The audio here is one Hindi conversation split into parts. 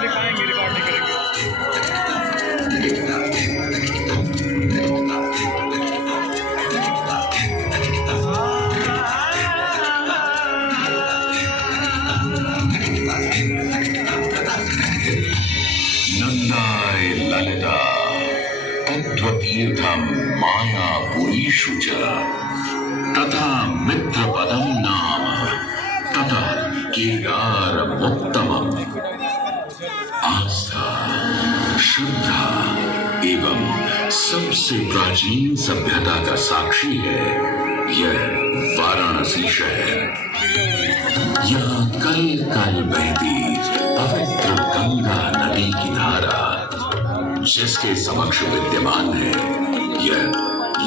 दिखाएंगे, रिकॉर्ड नहीं करेंगे। नंदाय ललिता तत्त्वतीर्थम मायापुरीषु च तथा मित्रपदम नाम तथा केदारमुत्तमम्। आस्था, श्रद्धा एवं सबसे प्राचीन सभ्यता का साक्षी है यह वाराणसी शहर। यहाँ कल कल बहती पवित्र गंगा नदी की धारा, जिसके समक्ष विद्यमान है यह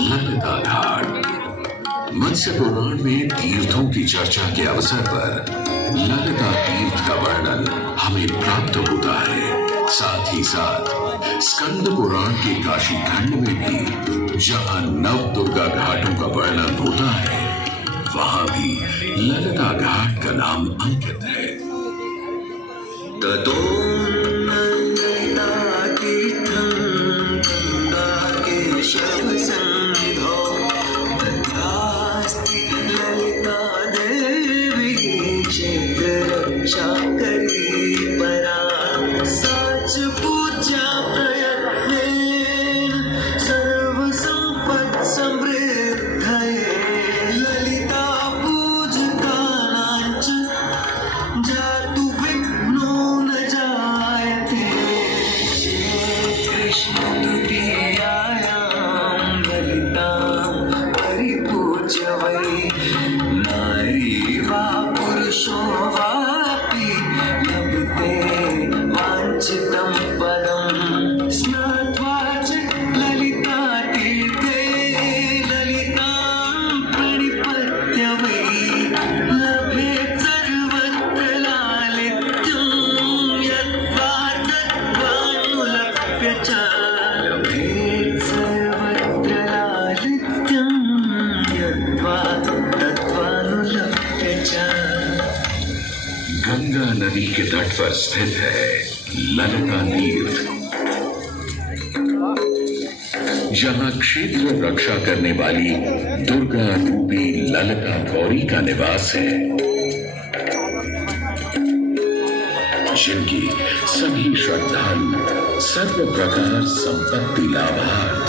ललिता घाट। मत्स्य पुराण में तीर्थों की चर्चा के अवसर पर ललिता तीर्थ का वर्णन हमें प्राप्त होता है। साथ ही साथ स्कंद पुराण के काशी खंड में भी जहाँ नव दुर्गा घाटों का वर्णन होता है, वहां भी ललिता घाट का नाम अंकित है। ततो ललितातीर्थं गंगा केशव सन्निधौ तत्रास्ति ललिता देवी क्षेत्ररक्षाकरी परा। साच पूजा प्रयत्नेन सर्वसम्पत्समृद्धये ललिता पूजकानां च जातु विघ्नो न जायते। कृष्ण तुरीयायां ललितां परिपूज्य वै नारी वा पुरुषो वापि लभते वाञ्छितं पदम्। स्नात्वा च ललितातीर्थे ललितां प्रणिपत्य वै लभेत् सर्वत्र लालित्यं यद्वा तद्वानुलभ्य च। लभेत् सर्वत्र लालित्यं यद्वा तद्वानुलभ्य च। गंगा नदी के तट पर स्थित है ललिता तीर्थ। जहाँ क्षेत्र रक्षा करने वाली दुर्गा रूपी ललिता गौरी का निवास है, जिनकी सभी श्रद्धालु सर्व प्रकार संपत्ति लाभार्थ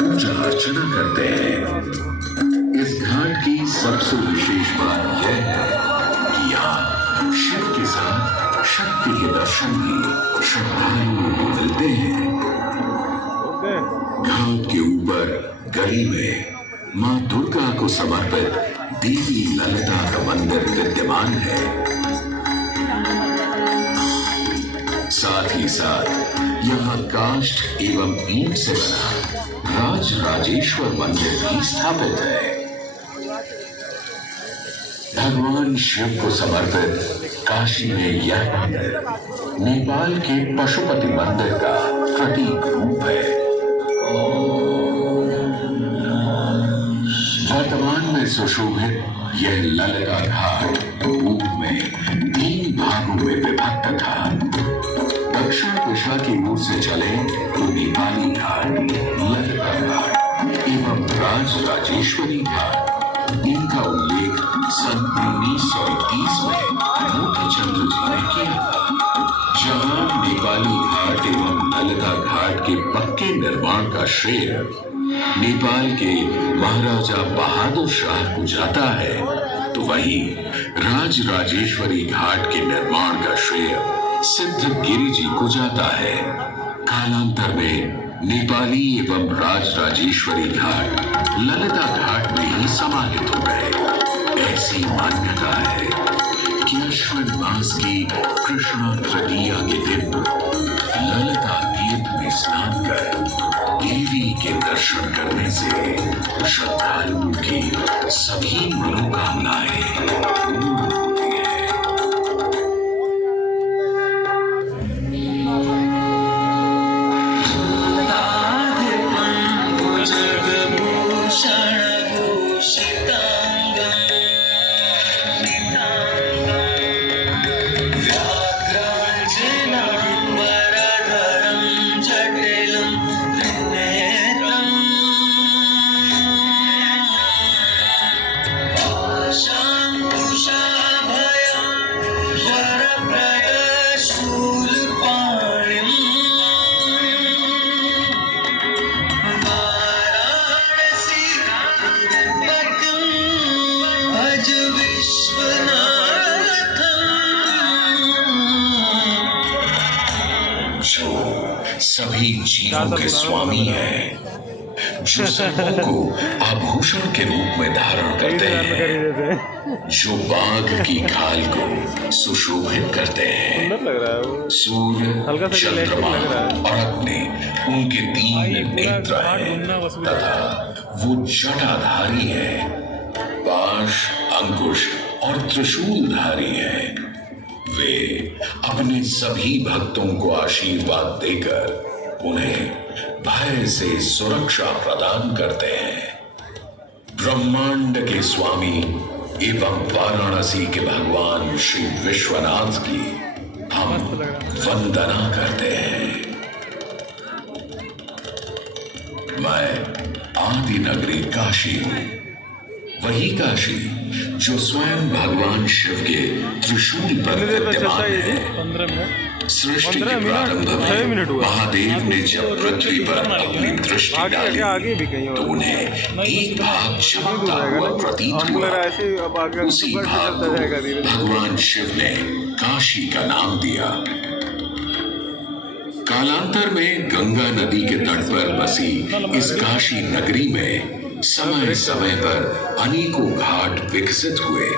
पूजा अर्चना करते हैं। इस घाट की सबसे विशेष बात यह है कि यहाँ शिव के साथ शक्ति के दर्शन भी श्रद्धालुओं को मिलते हैं। घाट के ऊपर गली में मां दुर्गा को समर्पित देवी ललिता का मंदिर विद्यमान है। साथ ही साथ यहाँ काष्ठ एवं ईंट से बना राज राजेश्वर मंदिर भी स्थापित है। भगवान शिव को समर्पित काशी में यह मंदिर नेपाल के पशुपति मंदिर का प्रतीक रूप है। वर्तमान में सुशोभित यह ललिता घाट पूर्व में 3 भागों में विभक्त था। दक्षिण दिशा की ओर से चले तो नेपाली घाट, ललिता घाट एवं राज राजेश्वरी घाट। इनका उल्लेख सन 1921 में मोतीचंद्र जी ने किया था। जहां नेपाली घाट एवं ललिता घाट के पक्के निर्माण का श्रेय नेपाल के महाराजा बहादुर शाह को जाता है, तो वहीं राज राजेश्वरी घाट के निर्माण का श्रेय सिद्धगिरी जी को जाता है। कालांतर में नेपाली एवं राज राजेश्वरी घाट ललिता घाट में ही समाहित हो गए। ऐसी मान्यता है कि अश्विन मास की कृष्णा तृतीया के दिन ललिता तीर्थ में स्नान कर देवी के दर्शन करने से श्रद्धालुओं की सभी मनोकामनाएं पूर्ण होती है। जगभूषणभूषितांगं सभी जीवों के स्वामी हैं, जो सर्पों को आभूषण के रूप में धारण करते हैं, जो बाघ की खाल को सुशोभित करते हैं। लग रहा है वो। सूर्य, चंद्रमा और अग्नि उनके 3 नेत्र हैं तथा वो जटाधारी है, पाश, अंकुश और त्रिशूलधारी है। वे अपने सभी भक्तों को आशीर्वाद देकर उन्हें भय से सुरक्षा प्रदान करते हैं। ब्रह्मांड के स्वामी एवं वाराणसी के भगवान श्री विश्वनाथ की हम वंदना करते हैं। मैं आदि नगरी काशी हूं, वही काशी जो स्वयं भगवान शिव के त्रिशूल पर विद्यमान है। 15 मिनट सृष्टि के प्रारंभ में महादेव ने जब पृथ्वी पर अपनी दृष्टि डाली तो उन्हें एक भाग चमकता हुआ प्रतीत हुआ। उसी भाग को भगवान शिव ने काशी का नाम दिया। कालांतर में गंगा नदी के तट पर बसी इस काशी नगरी में समय समय पर अनेकों घाट विकसित हुए,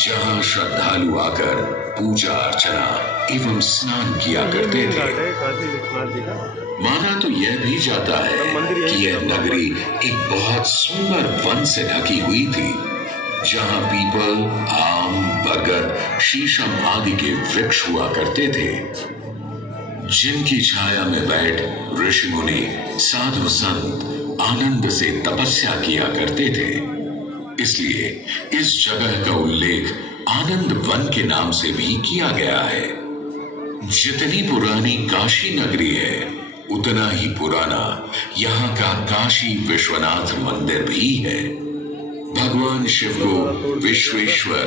जहां श्रद्धालु आकर पूजा अर्चना एवं स्नान किया करते थे। माना तो यह भी जाता है कि यह नगरी एक बहुत सुंदर वन से ढकी हुई थी, जहां पीपल, आम, बरगद, शीशम आदि के वृक्ष हुआ करते थे, जिनकी छाया में बैठ ऋषि मुनि, साधु संत आनंद से तपस्या किया करते थे। इसलिए इस जगह का उल्लेख आनंद वन के नाम से भी किया गया है। जितनी पुरानी काशी नगरी है, उतना ही पुराना यहाँ का काशी विश्वनाथ मंदिर भी है। भगवान शिव को विश्वेश्वर,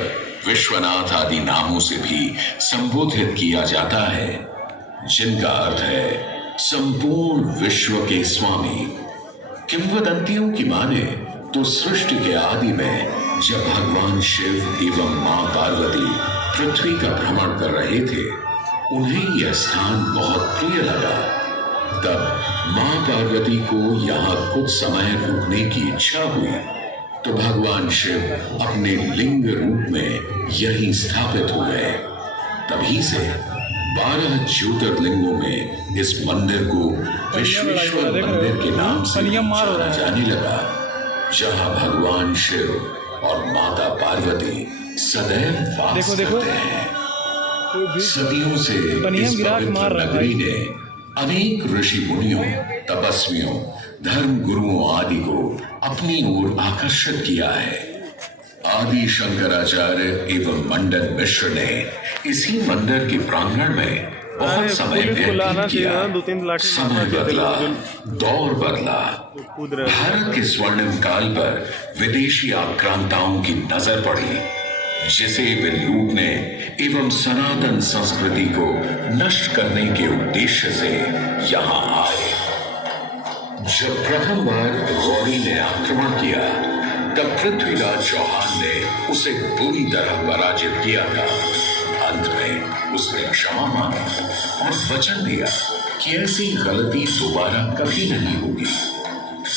विश्वनाथ आदि नामों से भी संबोधित किया जाता है, जिनका अर्थ है संपूर्ण विश्व के स्वामी। किंवदंतियों की माने तो सृष्टि के आदि में जब भगवान शिव एवं मां पार्वती पृथ्वी का भ्रमण कर रहे थे, उन्हें यह स्थान बहुत प्रिय लगा। तब मां पार्वती को यहाँ कुछ समय रुकने की इच्छा हुई, तो भगवान शिव अपने लिंग रूप में यहीं स्थापित हो गए। तभी से 12 ज्योतिर्लिंगों में इस मंदिर को विश्वेश्वर मंदिर के नाम से जाना जाने लगा, जहां भगवान शिव और माता पार्वती सदैव वास करते हैं। सदियों से इस पवित्र नगरी ने अनेक ऋषि मुनियों, तपस्वियों, धर्म गुरुओं आदि को अपनी ओर आकर्षित किया है। आदि शंकराचार्य एवं मंडन मिश्र ने इसी मंदिर के प्रांगण में बहुत समय व्यतीत किया। समय बदला, दौर बदला। भारत के स्वर्णिम काल पर विदेशी आक्रांताओं की नजर पड़ी, जिसे वे लूटने एवं सनातन संस्कृति को नष्ट करने के उद्देश्य से यहाँ आए। जब प्रथम बार गौरी ने आक्रमण किया, तब पृथ्वीराज चौहान ने उसे बुरी तरह पराजित किया था। अंत में उसने क्षमा मांगी और वचन दिया कि ऐसी गलती दोबारा कभी नहीं होगी।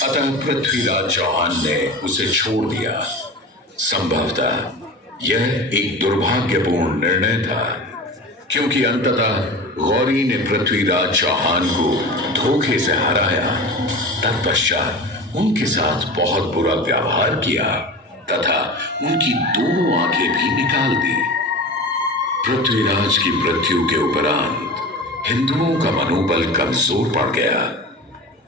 अतः पृथ्वीराज चौहान ने उसे छोड़ दिया। संभवतः यह एक दुर्भाग्यपूर्ण निर्णय था, क्योंकि अंततः गौरी ने पृथ्वीराज चौहान को धोखे से हराया। तत्पश्चात उनके साथ बहुत बुरा व्यवहार किया तथा उनकी दोनों आंखें भी निकाल दी। पृथ्वीराज की मृत्यु के उपरांत हिंदुओं का मनोबल कमजोर पड़ गया,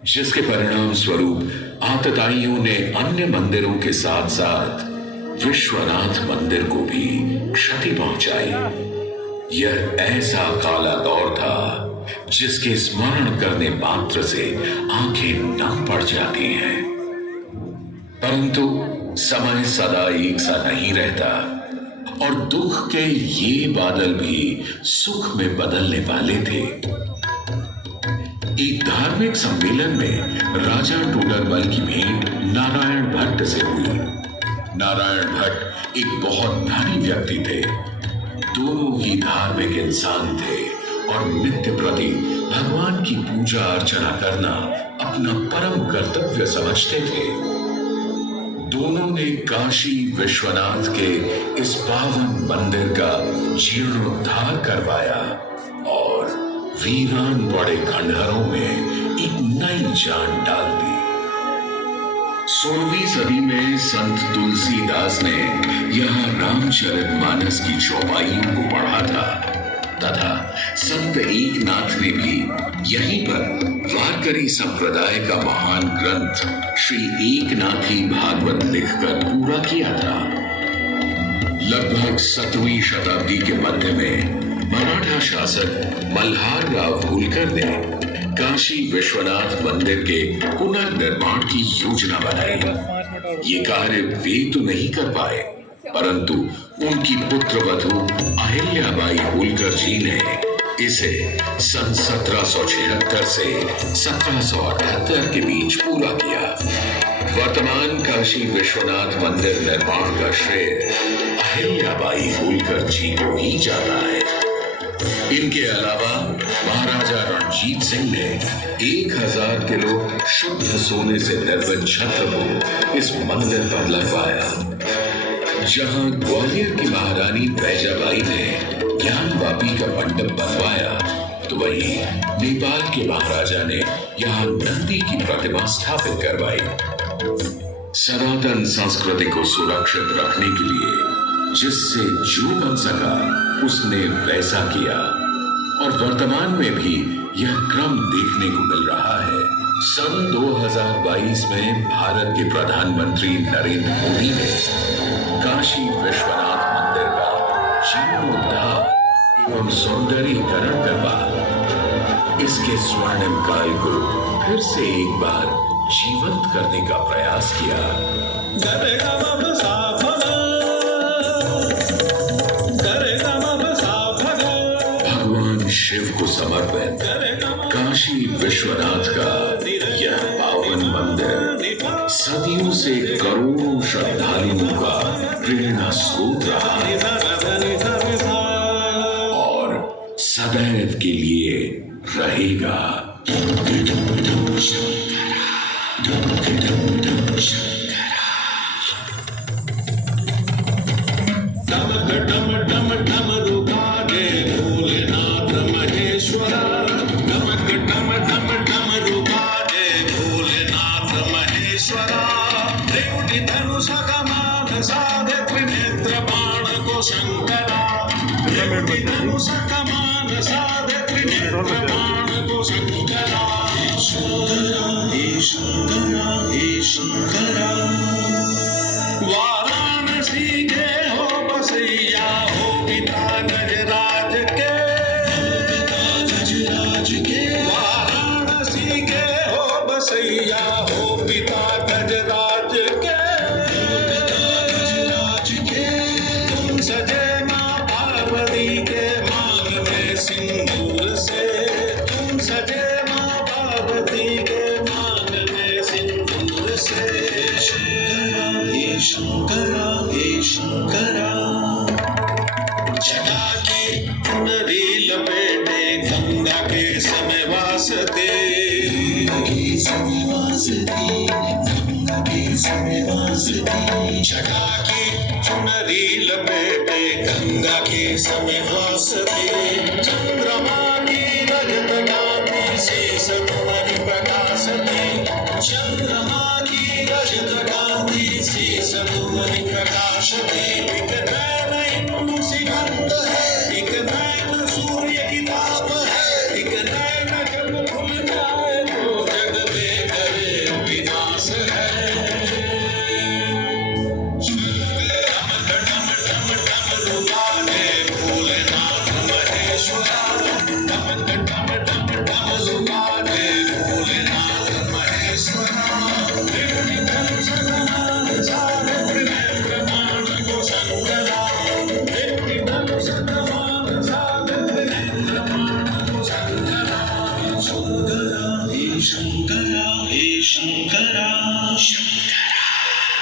जिसके परिणाम स्वरूप आतताइयों ने अन्य मंदिरों के साथ साथ विश्वनाथ मंदिर को भी क्षति पहुंचाई। यह ऐसा काला दौर था जिसके स्मरण करने मात्र से आंखें नम पड़ जाती हैं। परंतु समय सदा एक सा नहीं रहता और दुख के ये बादल भी सुख में बदलने वाले थे। एक धार्मिक सम्मेलन में राजा टोडरमल की भेंट नारायण भट्ट से हुई। नारायण भट्ट एक बहुत धनी व्यक्ति थे। दोनों ही धार्मिक इंसान थे और नित्य प्रति भगवान की पूजा अर्चना करना अपना परम कर्तव्य समझते थे। दोनों ने काशी विश्वनाथ के इस पावन मंदिर का जीर्णोद्धार करवाया और वीरान पड़े खंडहरों में एक नई जान डाल दी। 16वीं सदी में संत तुलसीदास ने यहाँ रामचरितमानस की चौपाइयों को पढ़ा था तथा संत एकनाथ ने भी यहीं पर वारकरी संप्रदाय का महान ग्रंथ श्री एकनाथी भागवत लिखकर पूरा किया था। लगभग 7वीं शताब्दी के मध्य में मराठा शासक मल्हार राव होलकर ने काशी विश्वनाथ मंदिर के पुनर्निर्माण की योजना बनाई। ये कार्य वे तो नहीं कर पाए, परंतु उनकी पुत्रवधू अहिल्याबाई होलकर जी ने इसे सन 1776 से 1778 के बीच पूरा किया। वर्तमान काशी विश्वनाथ मंदिर निर्माण का श्रेय अहिल्याबाई होलकर जी को ही जाता है। इनके अलावा महाराजा रणजीत सिंह ने 1000 किलो शुद्ध सोने से निर्मित छत्र को इस मंदिर पर लगवाया। जहां ग्वालियर की महारानी बैजाबाई ने ज्ञानवापी का मंडप बनवाया, तो वहीं नेपाल के महाराजा ने यहाँ नंदी की प्रतिमा स्थापित करवाई। सनातन संस्कृति को सुरक्षित रखने के लिए जिससे जो बन सका उसने वैसा किया और वर्तमान में भी यह क्रम देखने को मिल रहा है। सन 2022 में भारत के प्रधानमंत्री नरेंद्र मोदी ने काशी विश्वनाथ मंदिर का जीर्णोद्धार एवं सौंदर्यीकरण करवा इसके स्वर्णिम काल को फिर से एक बार जीवंत करने का प्रयास किया। भगवान शिव को समर्पित काशी विश्वनाथ का यह पावन मंदिर सदियों से करोड़ों श्रद्धालुओं का प्रेरणा स्रोत रहा और सदैव के लिए रहेगा। वाराणसी के हो बसैया हो पिता गजराज के, वाराणसी के हो बसैया हो पिता गजराज के, तुम सजे माँ पार्वती के मांग में सिंदूर से, तुम सजे माँ पार्वती के मांग में सिंदूर से। शंकरा हे शंकरा जटा की चुनरी लपेटे गंगा के समय वासते, गंगा के समय वासते, जटा की चुनरी लपेटे गंगा के समय वासते, चंद्रमा की रजत गाती शेष भुवन प्रकाशते, चंद्रमा की रजत गाती शेष भुवन प्रकाशते, एक नैन इंदु सिगंध है, एक नैन सूर्य की ताप है, एक नैन जब खुल जाए तो जग में करे विनाश है। डम डम डम रुबाने भोलेनाथ महेश्वरा, डम डम डम डम रुबाने भोलेनाथ महेश्वरा, शंकरा हे शंकरा।